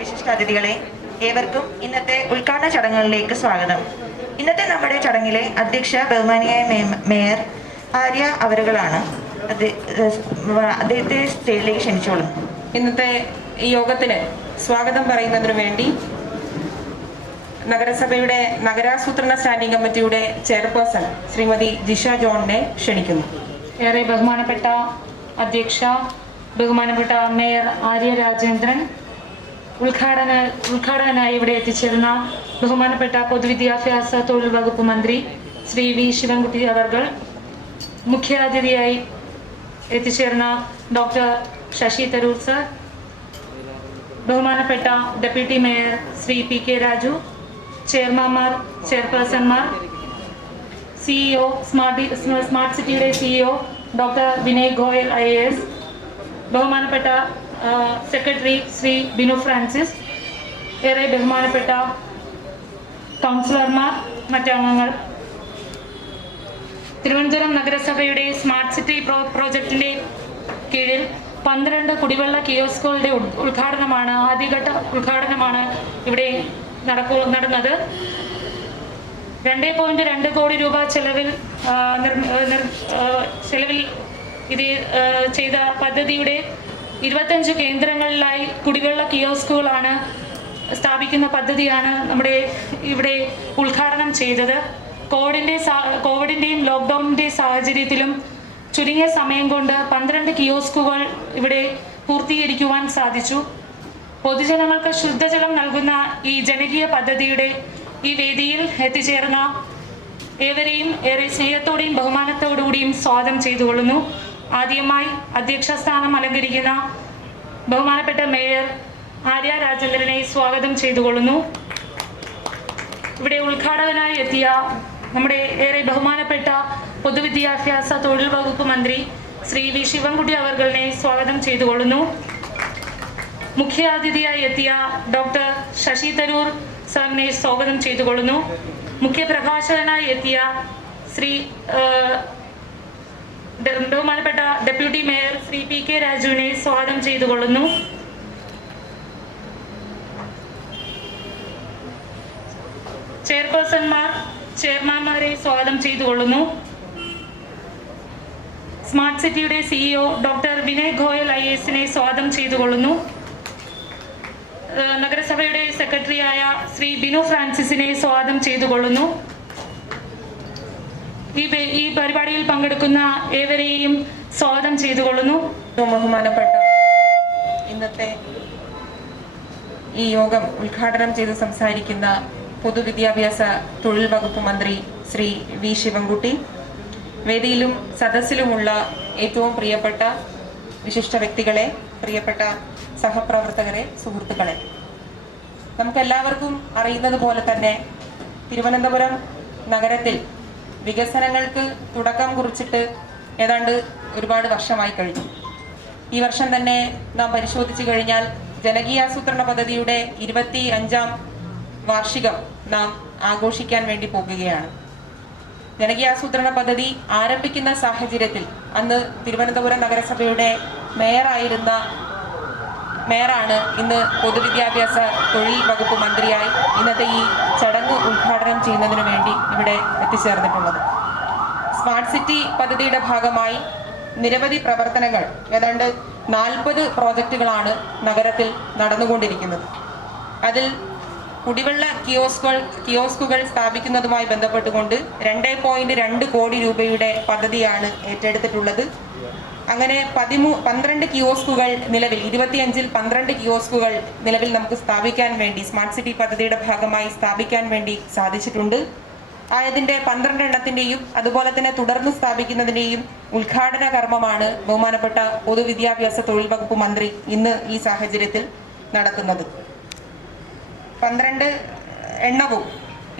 വിശിഷ്ടാതിഥികളെ ഏവർക്കും ഇന്നത്തെ ഉദ്ഘാടന ചടങ്ങുകളിലേക്ക് സ്വാഗതം. ഇന്നത്തെ നമ്മുടെ ചടങ്ങിലെ അധ്യക്ഷ ബഹുമാനിയായ മേയർ ആര്യ അവരുകളാണ്. അദ്ദേഹത്തെ സ്റ്റേജിലേക്ക് ക്ഷണിച്ചോളും. ഇന്നത്തെ ഈ യോഗത്തിന് സ്വാഗതം പറയുന്നതിനു വേണ്ടി നഗരസഭയുടെ നഗരാസൂത്രണ സ്റ്റാൻഡിംഗ് കമ്മിറ്റിയുടെ ചെയർപേഴ്സൺ ശ്രീമതി ജിഷ ജോണിനെ ക്ഷണിക്കുന്നു. ഏറെ ബഹുമാനപ്പെട്ട അധ്യക്ഷ, ബഹുമാനപ്പെട്ട മേയർ ആര്യ രാജേന്ദ്രൻ, ഉദ്ഘാടകനായി ഇവിടെ എത്തിച്ചേർന്ന ബഹുമാനപ്പെട്ട പൊതുവിദ്യാഭ്യാസ തൊഴിൽ വകുപ്പ് മന്ത്രി ശ്രീ വി ശിവൻകുട്ടി അവർകൾ, മുഖ്യാതിഥിയായി എത്തിച്ചേർന്ന ഡോക്ടർ ശശി തരൂർ സർ, ബഹുമാനപ്പെട്ട deputy mayor Shri P K Raju, ചെയർമാൻമാർ, ചെയർപേഴ്സൺമാർ, സിഇഒ സ്മാർട്ട് സിറ്റിയുടെ CEO doctor Vinay Goyal IAS, ബഹുമാനപ്പെട്ട സെക്രട്ടറി ശ്രീ ബിനു ഫ്രാൻസിസ്, ഏറെ ബഹുമാനപ്പെട്ട കൗൺസിലർമാർ, മറ്റംഗങ്ങൾ, തിരുവനന്തപുരം നഗരസഭയുടെ സ്മാർട്ട് സിറ്റി പ്രോജക്റ്റിന്റെ കീഴിൽ 12 കുടിവെള്ള കിയോസ്കുകളുടെ ആദ്യഘട്ട ഉദ്ഘാടനമാണ് ഇവിടെ നടന്നത്. 2.2 കോടി രൂപ ചെലവിൽ ഇത് ചെയ്ത പദ്ധതിയുടെ 25 കേന്ദ്രങ്ങളിലായി കുടിവെള്ള കിയോസ്കുകളാണ് സ്ഥാപിക്കുന്ന പദ്ധതിയാണ് നമ്മുടെ ഇവിടെ ഉദ്ഘാടനം ചെയ്തത്. കോവിഡിൻ്റെയും ലോക്ക്ഡൗണിൻ്റെയും സാഹചര്യത്തിലും ചുരുങ്ങിയ സമയം കൊണ്ട് 12 കിയോസ്കുകൾ ഇവിടെ പൂർത്തീകരിക്കുവാൻ സാധിച്ചു. പൊതുജനങ്ങൾക്ക് ശുദ്ധജലം നൽകുന്ന ഈ ജനകീയ പദ്ധതിയുടെ ഈ വേദിയിൽ എത്തിച്ചേർന്ന ഏവരെയും ഏറെ സ്നേഹത്തോടെയും ബഹുമാനത്തോടുകൂടിയും സ്വാഗതം ചെയ്തുകൊള്ളുന്നു. ആദ്യമായി അധ്യക്ഷ സ്ഥാനം അലങ്കരിക്കുന്ന ബഹുമാനപ്പെട്ട മേയർ ആര്യ രാജേന്ദ്രനെ സ്വാഗതം ചെയ്തുകൊള്ളുന്നു. ഇവിടെ ഉദ്ഘാടകനായി എത്തിയ നമ്മുടെ ഏറെ ബഹുമാനപ്പെട്ട പൊതുവിദ്യാഭ്യാസ തൊഴിൽ വകുപ്പ് മന്ത്രി ശ്രീ വി ശിവൻകുട്ടി അവർകളെ സ്വാഗതം ചെയ്തുകൊള്ളുന്നു. മുഖ്യാതിഥിയായി എത്തിയ ഡോക്ടർ ശശി തരൂർ സാറിനെ സ്വാഗതം ചെയ്തുകൊള്ളുന്നു. മുഖ്യപ്രഭാഷകനായി എത്തിയ ശ്രീ ബഹുമാനപ്പെട്ട deputy mayor Shri P K രാജുവിനെ സ്വാഗതം ചെയ്തുകൊള്ളുന്നു. ചെയർമാൻമാരെ സ്വാഗതം ചെയ്തുകൊള്ളുന്നു. സ്മാർട്ട് സിറ്റിയുടെ സിഇഒ ഡോക്ടർ വിനയ് ഗോയൽ IASനെ സ്വാഗതം ചെയ്തുകൊള്ളുന്നു. നഗരസഭയുടെ സെക്രട്ടറിയായ ശ്രീ ബിനു ഫ്രാൻസിസിനെ സ്വാഗതം ചെയ്തുകൊള്ളുന്നു. ഈ പരിപാടിയിൽ പങ്കെടുക്കുന്ന ഏവരെയും സ്വാഗതം ചെയ്തുകൊള്ളുന്നു. ബഹുമാനപ്പെട്ട ഇന്നത്തെ ഈ യോഗം ഉദ്ഘാടനം ചെയ്ത് സംസാരിക്കുന്ന പൊതുവിദ്യാഭ്യാസ തൊഴിൽ വകുപ്പ് മന്ത്രി ശ്രീ വി ശിവൻകുട്ടി, വേദിയിലും സദസ്സിലുമുള്ള ഏറ്റവും പ്രിയപ്പെട്ട വിശിഷ്ട വ്യക്തികളെ, പ്രിയപ്പെട്ട സഹപ്രവർത്തകരെ, സുഹൃത്തുക്കളെ, നമുക്കെല്ലാവർക്കും അറിയുന്നത് പോലെ തന്നെ തിരുവനന്തപുരം നഗരത്തിൽ വികസനങ്ങൾക്ക് തുടക്കം കുറിച്ചിട്ട് ഏതാണ്ട് ഒരുപാട് വർഷമായി കഴിഞ്ഞു. ഈ വർഷം തന്നെ നാം പരിശോധിച്ചു കഴിഞ്ഞാൽ ജനകീയാസൂത്രണ പദ്ധതിയുടെ 25ാം വാർഷികം നാം ആഘോഷിക്കാൻ വേണ്ടി പോകുകയാണ്. ജനകീയാസൂത്രണ പദ്ധതി ആരംഭിക്കുന്ന സാഹചര്യത്തിൽ അന്ന് തിരുവനന്തപുരം നഗരസഭയുടെ മേയറാണ് ഇന്ന് പൊതുവിദ്യാഭ്യാസ തൊഴിൽ വകുപ്പ് മന്ത്രിയായി ഇന്നത്തെ ഈ ചടങ്ങ് ഉദ്ഘാടനം ചെയ്യുന്നതിനു വേണ്ടി ഇവിടെ എത്തിച്ചേർന്നിട്ടുള്ളത്. സ്മാർട്ട് സിറ്റി പദ്ധതിയുടെ ഭാഗമായി നിരവധി പ്രവർത്തനങ്ങൾ, ഏതാണ്ട് 40 പ്രോജക്റ്റുകളാണ് നഗരത്തിൽ നടന്നുകൊണ്ടിരിക്കുന്നത്. അതിൽ കുടിവെള്ള കിയോസ്കുകൾ സ്ഥാപിക്കുന്നതുമായി ബന്ധപ്പെട്ടുകൊണ്ട് 2.2 കോടി രൂപയുടെ പദ്ധതിയാണ് ഏറ്റെടുത്തിട്ടുള്ളത്. അങ്ങനെ 12 കിയോസ്കുകൾ നിലവിൽ 25ൽ 12 കിയോസ്കുകൾ നിലവിൽ നമുക്ക് സ്ഥാപിക്കാൻ വേണ്ടി സ്മാർട്ട് സിറ്റി പദ്ധതിയുടെ ഭാഗമായി സ്ഥാപിക്കാൻ വേണ്ടി സാധിച്ചിട്ടുണ്ട്. ആയതിൻ്റെ 12 എണ്ണത്തിൻ്റെയും അതുപോലെ തന്നെ തുടർന്ന് സ്ഥാപിക്കുന്നതിൻ്റെയും ഉദ്ഘാടന കർമ്മമാണ് ബഹുമാനപ്പെട്ട പൊതുവിദ്യാഭ്യാസ തൊഴിൽ വകുപ്പ് മന്ത്രി ഇന്ന് ഈ സാഹചര്യത്തിൽ നടത്തുന്നത്. 12 എണ്ണവും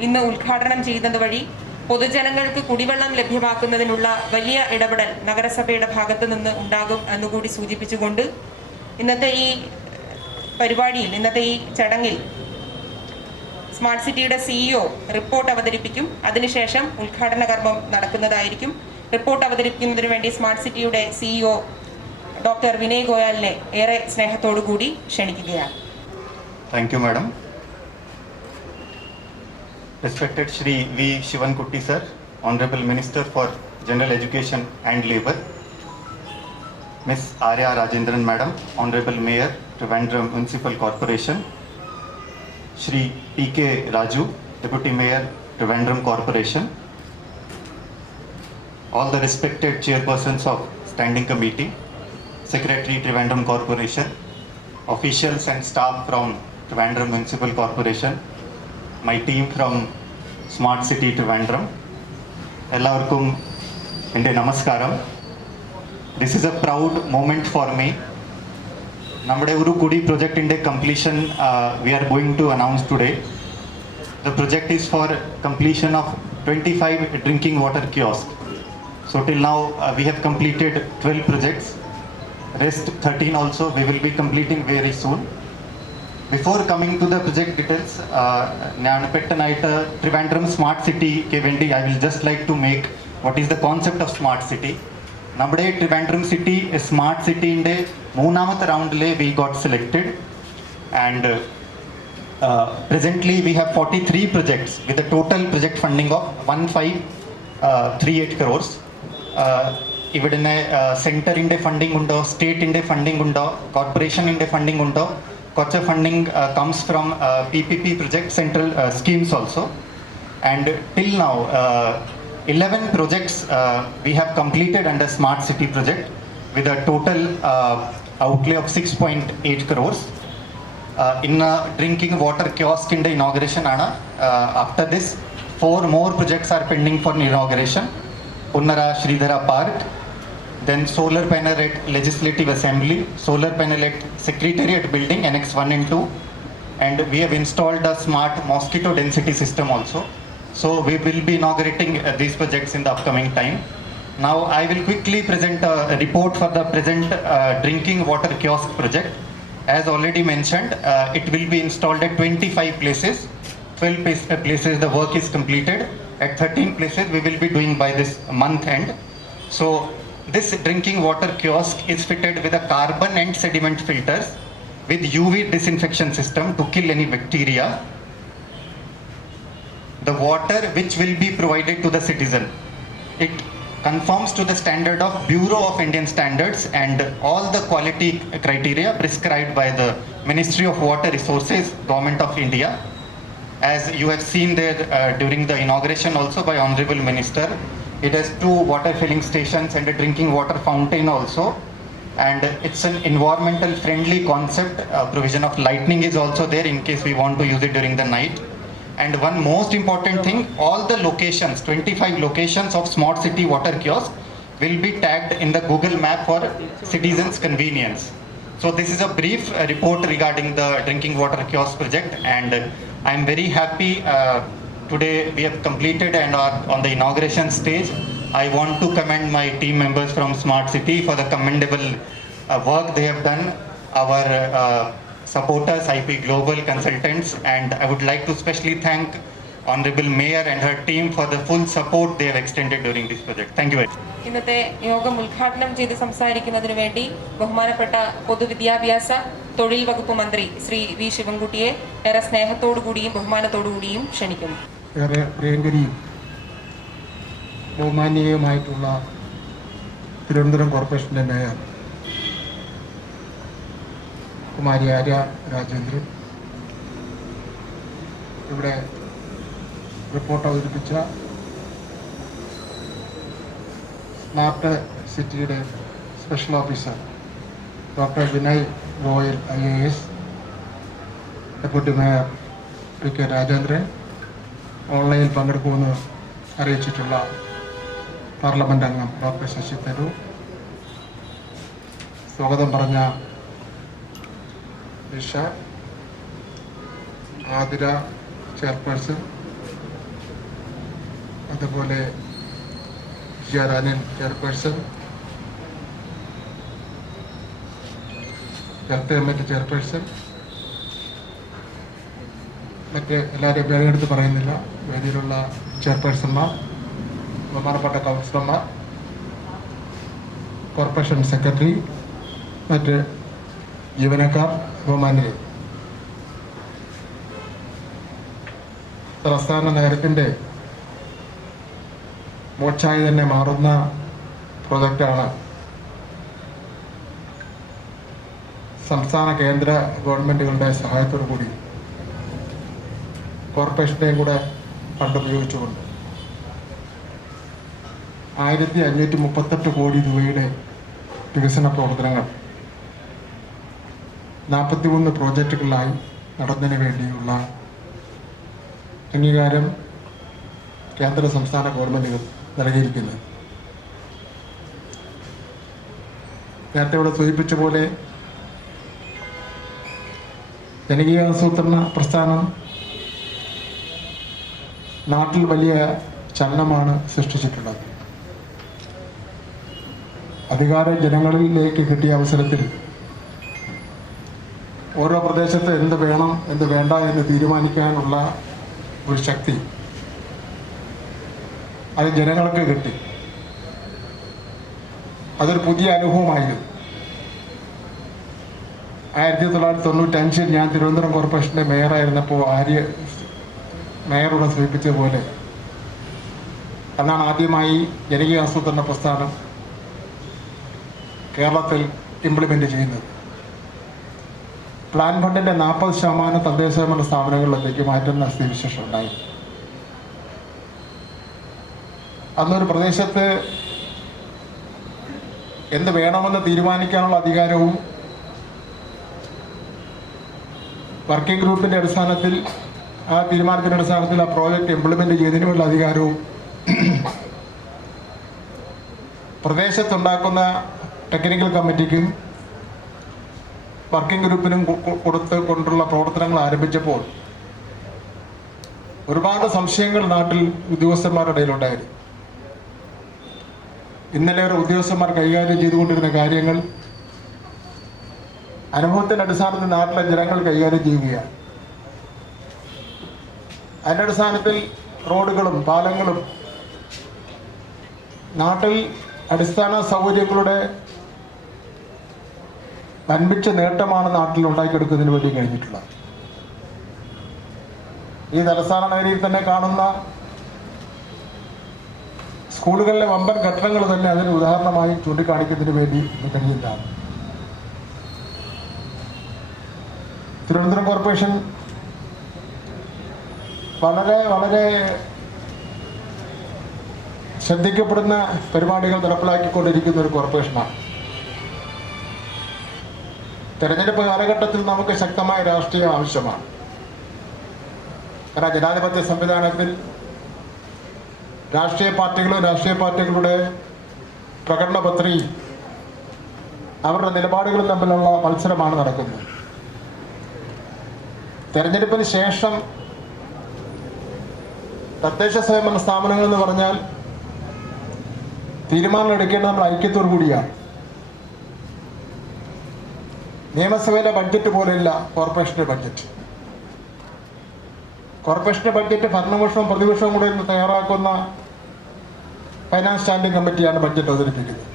ഇന്ന് ഉദ്ഘാടനം ചെയ്യുന്നത് വഴി പൊതുജനങ്ങൾക്ക് കുടിവെള്ളം ലഭ്യമാക്കുന്നതിനുള്ള വലിയ ഇടപെടൽ നഗരസഭയുടെ ഭാഗത്തു നിന്ന് ഉണ്ടാകും എന്നുകൂടി സൂചിപ്പിച്ചുകൊണ്ട് ഇന്നത്തെ ഈ പരിപാടിയിൽ, ഇന്നത്തെ ഈ ചടങ്ങിൽ സ്മാർട്ട് സിറ്റിയുടെ സിഇഒ റിപ്പോർട്ട് അവതരിപ്പിക്കും. അതിനുശേഷം ഉദ്ഘാടന കർമ്മം നടക്കുന്നതായിരിക്കും. റിപ്പോർട്ട് അവതരിപ്പിക്കുന്നതിന് വേണ്ടി സ്മാർട്ട് സിറ്റിയുടെ സിഇഒ ഡോക്ടർ വിനയ് ഗോയലിനെ ഏറെ സ്നേഹത്തോടു കൂടി ക്ഷണിക്കുകയാണ്. Thank you, Madam. Respected Shri V. Shivankutti Sir, Honorable Minister for General Education and Labour, Miss Arya Rajendran Madam, Honorable Mayor, Trivandrum Municipal Corporation, Shri P.K. Raju, Deputy Mayor, Trivandrum Corporation, all the respected chairpersons of Standing Committee, Secretary Trivandrum Corporation, officials and staff from Trivandrum Municipal Corporation, my team from Smart City Trivandrum, എല്ലാവർക്കും എൻ്റെ നമസ്കാരം. This is a proud moment for me. നമ്മുടെ ഒരു കുടി പ്രൊജക്റ്റിൻ്റെ completion we are going to announce today. The project is for completion of 25 drinking water kiosks. So till now we have completed 12 projects. Rest 13 also we will be completing very soon. Before coming to the project details, ഞാൻ പെട്ടെന്നായിട്ട് Trivandrum Smart City ക്ക് വേണ്ടി I will just like to make what is the concept of Smart City. നമ്മുടെ Trivandrum City Smart Cityൻ്റെ മൂന്നാമത്തെ റൗണ്ടിലെ we got selected and presently we have 43 projects with a total project funding of 1538 crores. ഇവിടെ സെൻറ്ററിൻ്റെ funding ഉണ്ടോ, സ്റ്റേറ്റിൻ്റെ funding ഉണ്ടോ, കോർപ്പറേഷനിൻ്റെ funding ഉണ്ടോ, കുറച്ച് funding comes from PPP project central schemes also. And till now 11 projects we have completed under Smart City project with a total outlay of 6.8 crores. In drinking water kiosk in the inauguration ana after this 4 more projects are pending for inauguration. Punnara Sridhara Park, then solar panel at Legislative Assembly, solar panel at Secretariat Building Annex 1 and 2, and we have installed a smart mosquito density system also. So we will be inaugurating these projects in the upcoming time. Now I will quickly present a report for the present drinking water kiosk project. As already mentioned, it will be installed at 25 places. 12 places the work is completed. At 13 places we will be doing by this month end. So this drinking water kiosk is fitted with a carbon and sediment filters with UV disinfection system to kill any bacteria. The water which will be provided to the citizen, it conforms to the standard of Bureau of Indian Standards and all the quality criteria prescribed by the Ministry of Water Resources, Government of India. As you have seen there during the inauguration also by Honorable Minister, it has 2 water filling stations and a drinking water fountain also, and it's an environmental friendly concept. Provision of lighting is also there in case we want to use it during the night. And one most important thing, all the locations, 25 locations of Smart City water kiosk will be tagged in the Google map for citizens' convenience. So this is a brief report regarding the drinking water kiosk project, and I am very happy today we have completed and are on the inauguration stage. I want to commend my team members from Smart City for the commendable work they have done, our supporters, IP Global Consultants, and I would like to specially thank Honorable Mayor and her team for the full support they have extended during this project. Thank you very much. ഇന്നത്തെ യോഗം ഉദ്ഘാടനം ചെയ്ത് സംസാരിക്കുന്നതിന് വേണ്ടി ബഹുമാനപ്പെട്ട പൊതുവിദ്യാഭ്യാസ തൊഴിൽ വകുപ്പ് മന്ത്രി ശ്രീ വി ശിവൻകുട്ടിയെ ഏറെ സ്നേഹത്തോടു കൂടിയും ബഹുമാനത്തോടു കൂടിയും ക്ഷണിക്കുന്നു. ഏറെ പ്രിയങ്കരിയും ബഹുമാനീയമായിട്ടുള്ള തിരുവനന്തപുരം കോർപ്പറേഷൻ്റെ മേയർ കുമാരി ആര്യ രാജേന്ദ്രൻ, ഇവിടെ റിപ്പോർട്ട് അവതരിപ്പിച്ച സ്മാർട്ട് സിറ്റിയുടെ special officer doctor Vinay Goyal IAS, deputy mayor PK Rajendran, ഓൺലൈനിൽ പങ്കെടുക്കുമെന്ന് അറിയിച്ചിട്ടുള്ള പാർലമെൻറ്റ് അംഗം ഡോക്ടർ ശശി തരൂർ, സ്വാഗതം പറഞ്ഞ നിഷ, ആതിര ചെയർപേഴ്സൺ, അതുപോലെ ജിയാറാനിൻ ചെയർപേഴ്സൺ, ഹെൽത്ത് കമ്മിറ്റി ചെയർപേഴ്സൺ, മറ്റ് എല്ലാവരെയും പേരെടുത്ത് പറയുന്നില്ല, വേദിയിലുള്ള ചെയർപേഴ്സൺമാർ, ബഹുമാനപ്പെട്ട കൗൺസിലർമാർ, കോർപ്പറേഷൻ സെക്രട്ടറി, മറ്റ് ജീവനക്കാർ, ബഹുമാന്യരെ, തലസ്ഥാന നഗരത്തിൻ്റെ മോച്ചായി തന്നെ മാറുന്ന പ്രോജക്റ്റാണ് സംസ്ഥാന കേന്ദ്ര ഗവൺമെൻറ്റുകളുടെ സഹായത്തോടു കൂടി കോർപ്പറേഷൻ്റെയും കൂടെ ഫണ്ട് ഉപയോഗിച്ചുകൊണ്ട് 1538 കോടി രൂപയുടെ വികസന പ്രവർത്തനങ്ങൾ 43 പ്രോജക്റ്റുകളിലായി നടന്നതിന് വേണ്ടിയുള്ള അംഗീകാരം കേന്ദ്ര സംസ്ഥാന ഗവൺമെൻറ്റുകൾ നൽകിയിരിക്കുന്നത്. നേരത്തെ ഇവിടെ സൂചിപ്പിച്ച പോലെ ജനകീയാസൂത്രണ പ്രസ്ഥാനം നാട്ടിൽ വലിയ ചലനമാണ് സൃഷ്ടിച്ചിട്ടുള്ളത്. അധികാരം ജനങ്ങളിലേക്ക് കിട്ടിയ അവസരത്തിൽ ഓരോ പ്രദേശത്ത് എന്ത് വേണം എന്ത് വേണ്ട എന്ന് തീരുമാനിക്കാനുള്ള ഒരു ശക്തി അത് ജനങ്ങൾക്ക് കിട്ടി. അതൊരു പുതിയ അനുഭവമായിരുന്നു. 1995 ഞാൻ തിരുവനന്തപുരം കോർപ്പറേഷൻ്റെ മേയറായിരുന്നപ്പോൾ മേയറോട് സൂചിപ്പിച്ച പോലെ അന്നാണ് ആദ്യമായി ജനകീയാസൂത്രണ പ്രസ്ഥാനം കേരളത്തിൽ ഇംപ്ലിമെൻ്റ് ചെയ്യുന്നത്. പ്ലാൻ ഫണ്ടിൻ്റെ 40% തദ്ദേശഭരണ സ്ഥാപനങ്ങളിലേക്ക് മാറ്റുന്ന സ്ഥിതിവിശേഷം ഉണ്ടായി. അന്നൊരു പ്രദേശത്ത് എന്ത് വേണമെന്ന് തീരുമാനിക്കാനുള്ള അധികാരവും വർക്കിംഗ് ഗ്രൂപ്പിൻ്റെ അടിസ്ഥാനത്തിൽ ആ തീരുമാനത്തിൻ്റെ അടിസ്ഥാനത്തിൽ ആ പ്രോജക്റ്റ് ഇംപ്ലിമെൻ്റ് ചെയ്യുന്നതിനുള്ള അധികാരവും പ്രദേശത്തുണ്ടാക്കുന്ന ടെക്നിക്കൽ കമ്മിറ്റിക്കും വർക്കിംഗ് ഗ്രൂപ്പിനും കൊണ്ടുള്ള പ്രവർത്തനങ്ങൾ ആരംഭിച്ചപ്പോൾ ഒരുപാട് സംശയങ്ങൾ നാട്ടിൽ ഉദ്യോഗസ്ഥന്മാരുടെ ഇടയിലുണ്ടായിരുന്നു. ഇന്നലെ ഒരു ഉദ്യോഗസ്ഥന്മാർ കൈകാര്യം ചെയ്തുകൊണ്ടിരുന്ന കാര്യങ്ങൾ അനുഭവത്തിൻ്റെ അടിസ്ഥാനത്തിൽ നാട്ടിലെ ജനങ്ങൾ കൈകാര്യം ചെയ്യുകയാണ്. അതിൻ്റെ അടിസ്ഥാനത്തിൽ റോഡുകളും പാലങ്ങളും നാട്ടിൽ അടിസ്ഥാന സൗകര്യങ്ങളുടെ വൻപിച്ച നേട്ടമാണ് നാട്ടിൽ ഉണ്ടാക്കിയെടുക്കുന്നതിന് വേണ്ടി കഴിഞ്ഞിട്ടുള്ളത്. ഈ തലസ്ഥാന നഗരിയിൽ തന്നെ കാണുന്ന സ്കൂളുകളിലെ വമ്പൻ കെട്ടിടങ്ങൾ തന്നെ അതിന് ഉദാഹരണമായി ചൂണ്ടിക്കാണിക്കുന്നതിന് വേണ്ടി കഴിയുന്നതാണ്. തിരുവനന്തപുരം കോർപ്പറേഷൻ വളരെ വളരെ ശ്രദ്ധിക്കപ്പെടുന്ന പരിപാടികൾ നടപ്പിലാക്കിക്കൊണ്ടിരിക്കുന്ന ഒരു കോർപ്പറേഷനാണ്. തെരഞ്ഞെടുപ്പ് കാലഘട്ടത്തിൽ നമുക്ക് ശക്തമായ രാഷ്ട്രീയം ആവശ്യമാണ്. കാരണം ജനാധിപത്യ സംവിധാനത്തിൽ രാഷ്ട്രീയ പാർട്ടികളുടെ പ്രകടന പത്രികയും അവരുടെ നിലപാടുകളും തമ്മിലുള്ള മത്സരമാണ് നടക്കുന്നത്. തെരഞ്ഞെടുപ്പിന് ശേഷം തദ്ദേശ സ്വയംഭരണ സ്ഥാപനങ്ങൾ എന്ന് പറഞ്ഞാൽ തീരുമാനങ്ങൾ എടുക്കേണ്ടത് നമ്മൾ ഐക്യത്തോടു കൂടിയാണ്. നിയമസഭയിലെ ബഡ്ജറ്റ് പോലെയല്ല കോർപ്പറേഷൻ്റെ ബഡ്ജറ്റ്. കോർപ്പറേഷൻ്റെ ബഡ്ജറ്റ് ഭരണപക്ഷവും പ്രതിപക്ഷവും കൂടെ ഇന്ന് തയ്യാറാക്കുന്ന ഫൈനാൻസ് സ്റ്റാൻഡിംഗ് കമ്മിറ്റിയാണ് ബഡ്ജറ്റ് അവതരിപ്പിക്കുന്നത്.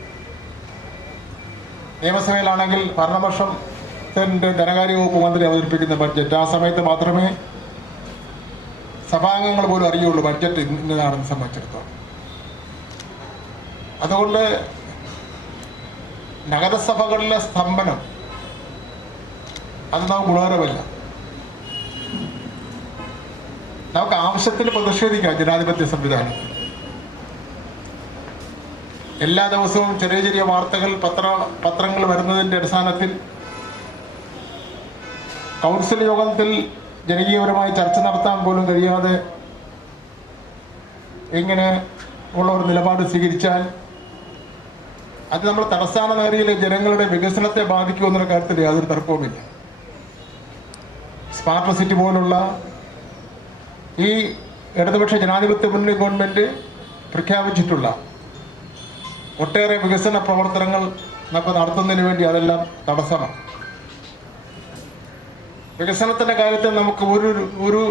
നിയമസഭയിലാണെങ്കിൽ ഭരണപക്ഷത്തിൻ്റെ ധനകാര്യ വകുപ്പ് മന്ത്രി അവതരിപ്പിക്കുന്ന ബഡ്ജറ്റ്. ആ സമയത്ത് മാത്രമേ സഭാംഗങ്ങൾ പോലും അറിയുള്ളൂ ബഡ്ജറ്റ് ഇന്നതാണെന്ന് സംബന്ധിച്ചിടത്തോളം. അതുകൊണ്ട് നഗരസഭകളിലെ സ്തംഭനം അത് നമുക്ക് ഗുണകരമല്ല. നമുക്ക് ആവശ്യത്തിന് പ്രതിഷേധിക്കാം ജനാധിപത്യ സംവിധാനത്തിൽ. എല്ലാ ദിവസവും ചെറിയ ചെറിയ വാർത്തകൾ പത്രങ്ങൾ വരുന്നതിൻ്റെ അടിസ്ഥാനത്തിൽ കൗൺസിൽ യോഗത്തിൽ ജനകീയപരമായി ചർച്ച നടത്താൻ പോലും കഴിയാതെ ഇങ്ങനെ ഉള്ള ഒരു നിലപാട് സ്വീകരിച്ചാൽ അത് നമ്മുടെ തലസ്ഥാന നഗരിയിലെ ജനങ്ങളുടെ വികസനത്തെ ബാധിക്കുമെന്നുള്ള കാര്യത്തിൽ യാതൊരു തർക്കവുമില്ല. സ്മാർട്ട് സിറ്റി പോലുള്ള ഈ ഇടതുപക്ഷ ജനാധിപത്യ മുന്നണി ഗവൺമെൻറ് പ്രഖ്യാപിച്ചിട്ടുള്ള ഒട്ടേറെ വികസന പ്രവർത്തനങ്ങൾ നമുക്ക് നടത്തുന്നതിന് വേണ്ടി അതെല്ലാം തടസ്സമാണ്. വികസനത്തിൻ്റെ കാര്യത്തിൽ നമുക്ക് ഒരു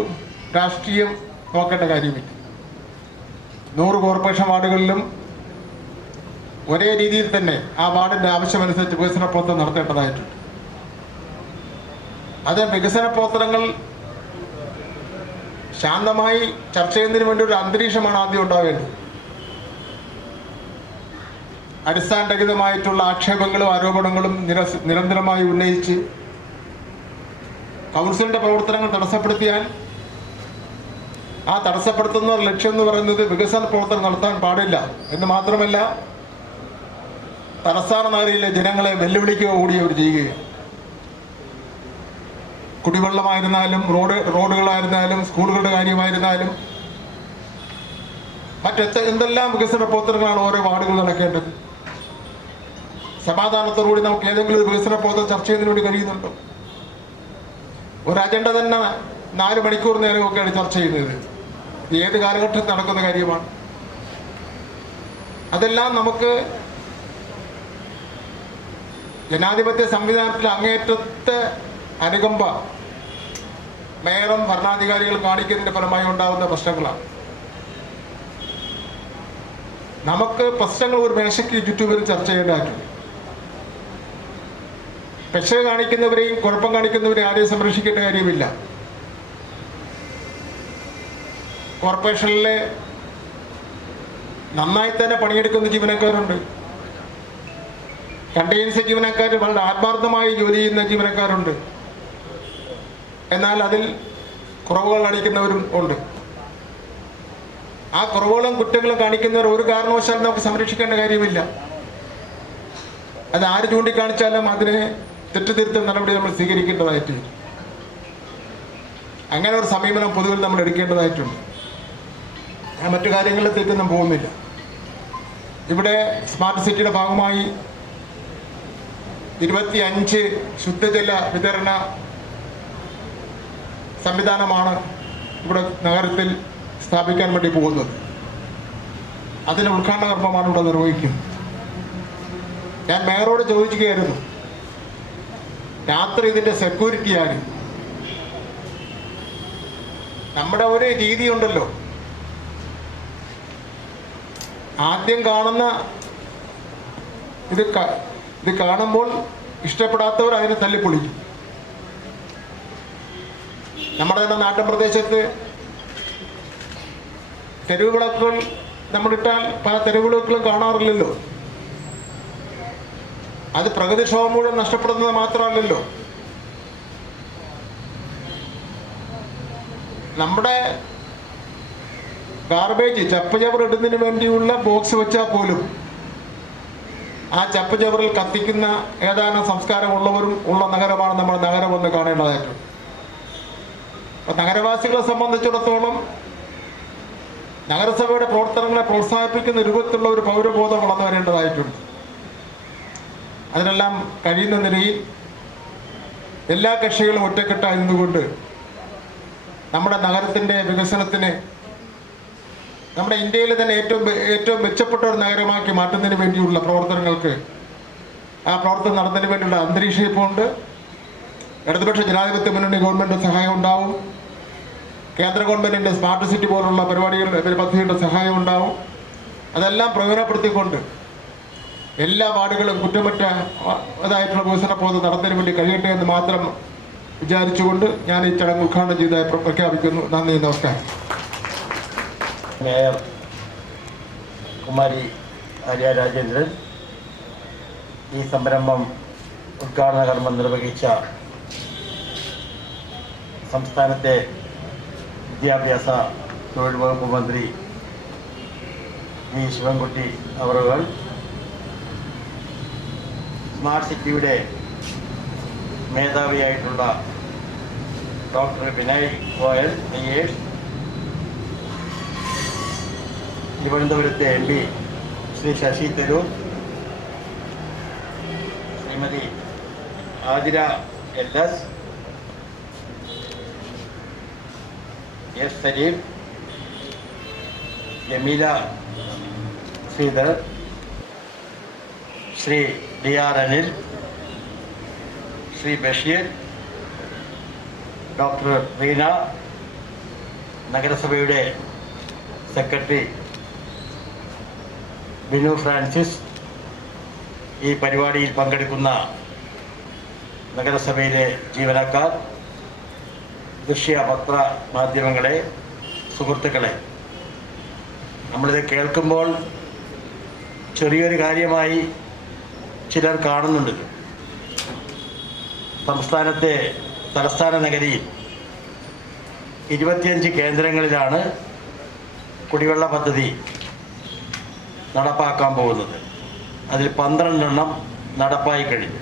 രാഷ്ട്രീയം നോക്കേണ്ട കാര്യമില്ല. 100 കോർപ്പറേഷൻ വാർഡുകളിലും ഒരേ രീതിയിൽ തന്നെ ആ വാർഡിൻ്റെ ആവശ്യമനുസരിച്ച് വികസന പ്രവർത്തനം നടത്തേണ്ടതായിട്ടുണ്ട്. അത് വികസന പ്രവർത്തനങ്ങൾ ശാന്തമായി ചർച്ച ചെയ്യുന്നതിന് വേണ്ടി ഒരു അന്തരീക്ഷമാണ് ആദ്യം ഉണ്ടാവേണ്ടത്. അടിസ്ഥാനരഹിതമായിട്ടുള്ള ആക്ഷേപങ്ങളും ആരോപണങ്ങളും നിരന്തരമായി ഉന്നയിച്ച് കൗൺസിലിന്റെ പ്രവർത്തനങ്ങൾ തടസ്സപ്പെടുത്തിയാൽ ആ തടസ്സപ്പെടുത്തുന്ന ലക്ഷ്യം എന്ന് പറയുന്നത് വികസന പ്രവർത്തനം നടത്താൻ പാടില്ല എന്ന് മാത്രമല്ല, തലസ്ഥാന നഗരിയിലെ ജനങ്ങളെ വെല്ലുവിളിക്കുക കൂടി അവർ ചെയ്യുകയാണ്. കുടിവെള്ളമായിരുന്നാലും റോഡുകളായിരുന്നാലും സ്കൂളുകളുടെ കാര്യമായിരുന്നാലും എന്തെല്ലാം വികസന പ്രവർത്തനങ്ങളാണ് ഓരോ വാർഡുകൾ നടക്കേണ്ടത്. സമാധാനത്തോടുകൂടി നമുക്ക് ഏതെങ്കിലും ഒരു വികസന പ്രവർത്തനം ചർച്ച ചെയ്യുന്നതിന് വേണ്ടി കഴിയുന്നുണ്ടോ? ഒരു അജണ്ട തന്നെ 4 മണിക്കൂർ നേരമൊക്കെയാണ് ചർച്ച ചെയ്യുന്നത്. ഏത് കാലഘട്ടത്തിൽ നടക്കുന്ന കാര്യമാണ്? അതെല്ലാം നമുക്ക് ജനാധിപത്യ സംവിധാനത്തിൽ അങ്ങേറ്റത്തെ അനുകമ്പ മേയറും ഭരണാധികാരികളും കാണിക്കുന്നതിന്റെ ഫലമായി ഉണ്ടാകുന്ന പ്രശ്നങ്ങളാണ്. നമുക്ക് പ്രശ്നങ്ങൾ ഒരു മേശയ്ക്ക് ചുറ്റും ചർച്ച ചെയ്യേണ്ടതായിട്ടുണ്ട്. പെശ കാണിക്കുന്നവരെയും കുഴപ്പം കാണിക്കുന്നവരെയും ആരെയും സംരക്ഷിക്കേണ്ട കാര്യമില്ല. കോർപ്പറേഷനിലെ നന്നായി തന്നെ പണിയെടുക്കുന്ന ജീവനക്കാരുണ്ട്. കണ്ടെയ്നൻസ് ജീവനക്കാർ വളരെ ആത്മാർത്ഥമായി ജോലി ചെയ്യുന്ന ജീവനക്കാരുണ്ട്. എന്നാൽ അതിൽ കുറവുകൾ കാണിക്കുന്നവരും ഉണ്ട്. ആ കുറവുകളും കുറ്റങ്ങളും കാണിക്കുന്നവർ ഒരു കാരണവശാലും നമുക്ക് സംരക്ഷിക്കേണ്ട കാര്യമില്ല. അത് ആര് ചൂണ്ടിക്കാണിച്ചാലും അതിനെ തെറ്റുതിരുത്തൽ നടപടി നമ്മൾ സ്വീകരിക്കേണ്ടതായിട്ട്, അങ്ങനെ ഒരു സമീപനം പൊതുവിൽ നമ്മൾ എടുക്കേണ്ടതായിട്ടുണ്ട്. ഞാൻ മറ്റു കാര്യങ്ങളിലേക്കൊന്നും പോകുന്നില്ല. ഇവിടെ സ്മാർട്ട് സിറ്റിയുടെ ഭാഗമായി 25 ശുദ്ധജല വിതരണ സംവിധാനമാണ് ഇവിടെ നഗരത്തിൽ സ്ഥാപിക്കാൻ വേണ്ടി പോകുന്നത്. അതിൻ്റെ ഉദ്ഘാടന കർമ്മമാണ് ഇവിടെ നിർവഹിക്കുന്നത്. ഞാൻ മേയറോട് ചോദിക്കുകയായിരുന്നു, രാത്രി ഇതിൻ്റെ സെക്യൂരിറ്റി ആര്? നമ്മുടെ ഒരു രീതിയുണ്ടല്ലോ, ആദ്യം കാണുന്ന ഇത് കാണുമ്പോൾ ഇഷ്ടപ്പെടാത്തവർ അതിനെ തല്ലിപ്പൊളിക്കും. നമ്മുടെ തന്നെ നാട്ടുപ്രദേശത്ത് തെരുവ് വിളക്കുകൾ നമ്മളിട്ടാൽ പല തെരുവ് വിളക്കുകളും കാണാറില്ലല്ലോ. അത് പ്രകൃതിക്ഷോഭം മുഴുവൻ നഷ്ടപ്പെടുന്നത് മാത്രമല്ലല്ലോ, നമ്മുടെ ഗാർബേജ് ചപ്പുചവർ ഇടുന്നതിന് വേണ്ടിയുള്ള ബോക്സ് വെച്ചാൽ പോലും ആ ചപ്പുചവറിൽ കത്തിക്കുന്ന ഏതാനും സംസ്കാരമുള്ളവരും ഉള്ള നഗരമാണ് നമ്മുടെ നഗരം എന്ന് കാണേണ്ടതായിട്ടുണ്ട്. അപ്പം നഗരവാസികളെ സംബന്ധിച്ചിടത്തോളം നഗരസഭയുടെ പ്രവർത്തനങ്ങളെ പ്രോത്സാഹിപ്പിക്കുന്ന രൂപത്തിലുള്ള ഒരു പൗരബോധം വളർന്നു വരേണ്ടതായിട്ടുണ്ട്. അതിനെല്ലാം കഴിയുന്ന നിലയിൽ എല്ലാ കക്ഷികളും ഒറ്റക്കെട്ടായി നിന്നുകൊണ്ട് നമ്മുടെ നഗരത്തിൻ്റെ വികസനത്തിന്, നമ്മുടെ ഇന്ത്യയിലെ തന്നെ ഏറ്റവും മെച്ചപ്പെട്ട ഒരു നഗരമാക്കി മാറ്റുന്നതിന് വേണ്ടിയുള്ള പ്രവർത്തനങ്ങൾക്ക്, ആ പ്രവർത്തനം നടത്തുന്നതിന് വേണ്ടിയുള്ള അന്തരീക്ഷം ഇപ്പോൾ ഉണ്ട്. ഇടതുപക്ഷ ജനാധിപത്യ മുന്നണി ഗവൺമെൻറ് സഹായം ഉണ്ടാവും. കേന്ദ്ര ഗവൺമെൻറ്റിൻ്റെ സ്മാർട്ട് സിറ്റി പോലുള്ള പദ്ധതിയുടെ സഹായം ഉണ്ടാവും. അതെല്ലാം പ്രയോജനപ്പെടുത്തിക്കൊണ്ട് എല്ലാ വാർഡുകളും കുറ്റമറ്റതായിട്ടുള്ള വികസന പ്രവർത്തനം നടത്തുന്നതിന് വേണ്ടി കഴിയട്ടെ എന്ന് മാത്രം വിചാരിച്ചുകൊണ്ട് ഞാൻ ഈ ചടങ്ങ് ഉദ്ഘാടനം ചെയ്തതായി പ്രഖ്യാപിക്കുന്നു. നന്ദി, നമസ്കാരം. മേയർ കുമാരി ആര്യ രാജേന്ദ്രൻ ഈ സംരംഭം ഉദ്ഘാടന കർമ്മം നിർവഹിച്ച സംസ്ഥാനത്തെ വിദ്യാഭ്യാസ തൊഴിൽ വകുപ്പ് മന്ത്രി വി ശിവൻകുട്ടി അവറുകൾ, സ്മാർട്ട് സിറ്റിയുടെ മേധാവിയായിട്ടുള്ള ഡോക്ടർ വിനയ് ഗോയൽ IAS, തിരുവനന്തപുരത്തെ MP Shri Shashi Tharoor, Shrimati Athira LS, S Salim, Jameela Sreedhar, Shri DR Anil, Shri Basheer, doctor Reena, നഗരസഭയുടെ സെക്രട്ടറി ബിനു ഫ്രാൻസിസ്, ഈ പരിപാടിയിൽ പങ്കെടുക്കുന്ന നഗരസഭയിലെ ജീവനക്കാർ, ദൃശ്യ പത്ര മാധ്യമങ്ങളെ, സുഹൃത്തുക്കളെ, നമ്മളിത് കേൾക്കുമ്പോൾ ചെറിയൊരു കാര്യമായി ചിലർ കാണുന്നുണ്ട്. സംസ്ഥാനത്തെ തലസ്ഥാന നഗരിയിൽ 25 കേന്ദ്രങ്ങളിലാണ് കുടിവെള്ള പദ്ധതി നടപ്പാക്കാൻ പോകുന്നത്. അതിൽ 12 എണ്ണം നടപ്പായി കഴിഞ്ഞു.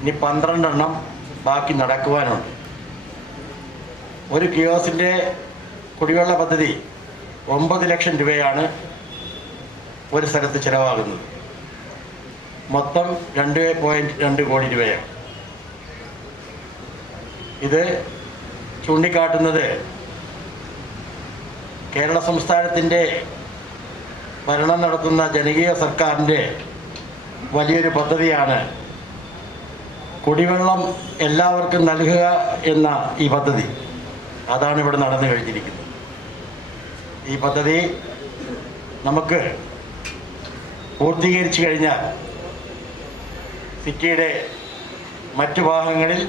ഇനി 12 എണ്ണം ബാക്കി നടക്കുവാനുണ്ട്. ഒരു കിയോസിൻ്റെ കുടിവെള്ള പദ്ധതി 9 ലക്ഷം രൂപയാണ് ഒരു സ്ഥലത്ത് ചിലവാകുന്നത്. മൊത്തം 2.2 കോടി രൂപയാണ്. ഇത് ചൂണ്ടിക്കാട്ടുന്നത് കേരള സംസ്ഥാനത്തിൻ്റെ ഭരണം നടത്തുന്ന ജനകീയ സർക്കാരിൻ്റെ വലിയൊരു പദ്ധതിയാണ് കുടിവെള്ളം എല്ലാവർക്കും നൽകുക എന്ന ഈ പദ്ധതി. അതാണ് ഇവിടെ നടന്നു കഴിഞ്ഞിരിക്കുന്നത്. ഈ പദ്ധതി നമുക്ക് പൂർത്തീകരിച്ചു കഴിഞ്ഞാൽ സിറ്റിയുടെ മറ്റു ഭാഗങ്ങളിൽ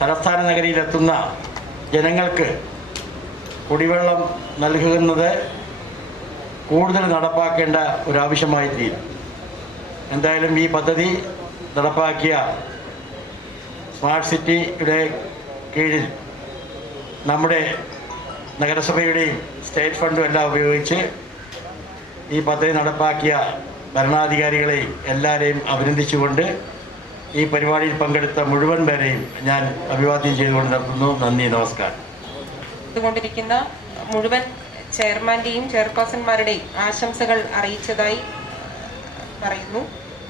തലസ്ഥാന നഗരിയിലെത്തുന്ന ജനങ്ങൾക്ക് കുടിവെള്ളം നൽകുന്നത് കൂടുതൽ നടപ്പാക്കേണ്ട ഒരാവശ്യമായി തീരും. എന്തായാലും ഈ പദ്ധതി നടപ്പാക്കിയ സ്മാർട്ട് സിറ്റിയുടെ കീഴിൽ നമ്മുടെ നഗരസഭയുടെയും സ്റ്റേറ്റ് ഫണ്ടും എല്ലാം ഉപയോഗിച്ച് ഈ പദ്ധതി നടപ്പാക്കിയ ഭരണാധികാരികളെയും എല്ലാവരെയും അഭിനന്ദിച്ചുകൊണ്ട് ഈ പരിപാടിയിൽ പങ്കെടുത്ത മുഴുവൻ പേരെയും ഞാൻ അഭിവാദ്യം ചെയ്തുകൊണ്ട് നിർത്തുന്നു. നന്ദി, നമസ്കാരം. കൊണ്ടിരിക്കുന്ന മുഴുവൻ ചെയർമാന്റെയും ചെയർപേഴ്സൺമാരുടെയും ആശംസകൾ അറിയിച്ചതായി പറയുന്നു.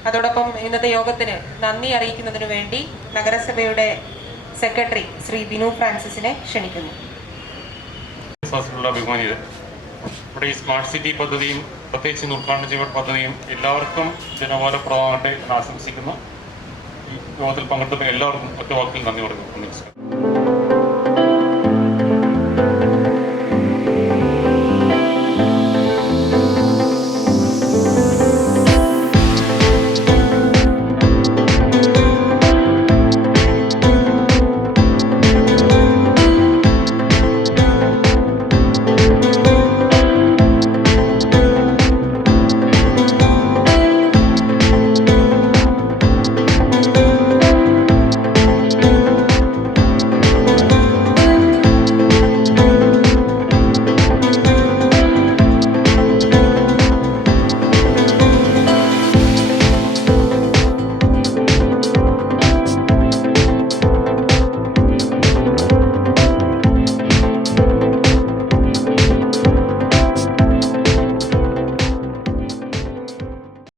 അതോടൊപ്പം ഇന്നത്തെ യോഗത്തിന് നന്ദി അറിയിക്കുന്നതിനു വേണ്ടി നഗരസഭയുടെ സെക്രട്ടറി ശ്രീ ബിനു ഫ്രാൻസിസിനെ ക്ഷണിക്കുന്നു. ബഹുമാനിയർ, ഇവിടെ ഈ സ്മാർട്ട് സിറ്റി പദ്ധതിയും പ്രത്യേകിച്ച് ഉദ്ഘാടനം ചെയ്യപ്പെട്ട പദ്ധതിയും എല്ലാവർക്കും ജനോപകാരപ്രദമാകട്ടെ എന്ന് ആശംസിക്കുന്നു. ഈ യോഗത്തിൽ പങ്കെടുത്ത എല്ലാവർക്കും ഒറ്റ വാക്കിൽ നന്ദി പറയുന്നു. നമസ്കാരം.